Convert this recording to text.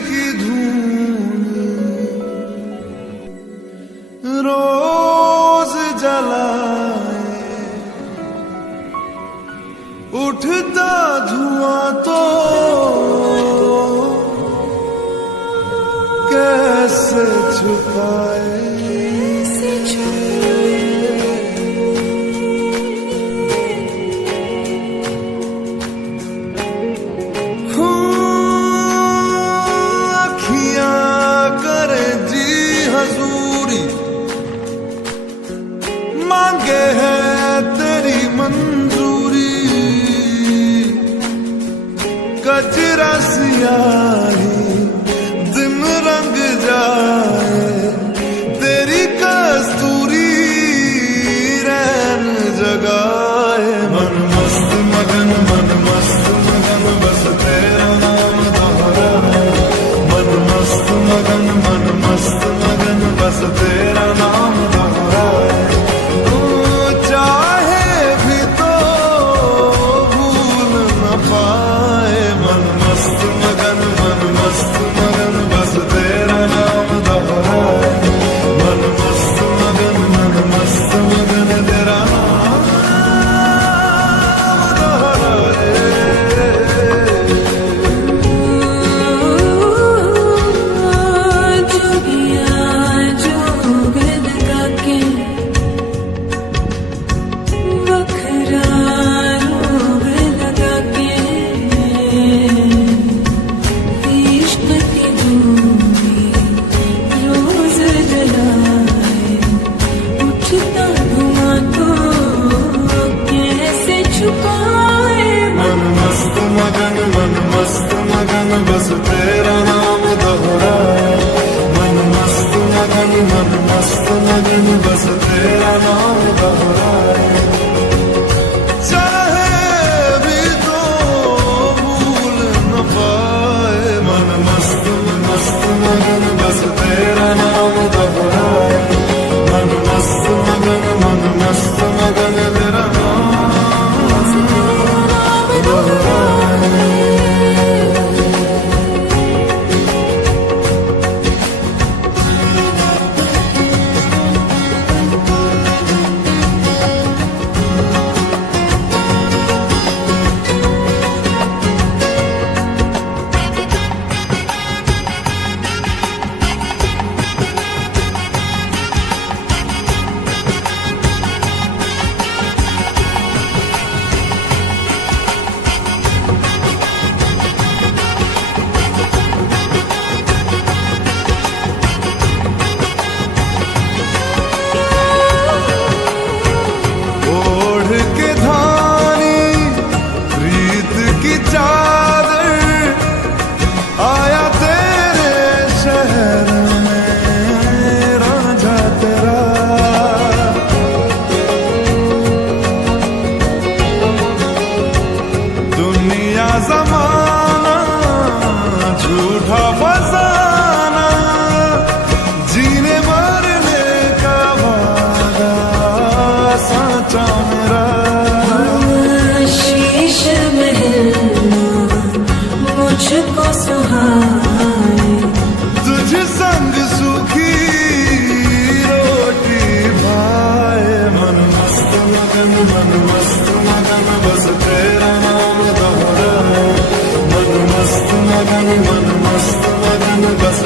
की धूल रोज जलाए, उठता धुआं तो कैसे छुपाए। मांगे है तेरी मंजूरी, कचरा सियाही दिन रंग जाए, तेरी कस्तूरी रैन जगाए। मन मस्त मगन बस तेरा नाम दोहराए। मन मस्त मगन बस तेरा नाम दोहराए। बस तेरा नाम दोहराए। मन मस्त मगन बस तेरा नाम दोहराए। चाहे भी तो भूल न पाए। मन मस्त मगन बस तेरा नाम दोहराए। मन मस्त मगन तेरा नाम दोहराए। ज़माना झूठा फसाना, जीने मरने का वादा साचा मेरा। शीश महल मुझको सुहाए, तुझ संग सूखी रोटी भाए। मन मस्त मगन बस तेरा नाम दोहराए। मन मस्त मगन बस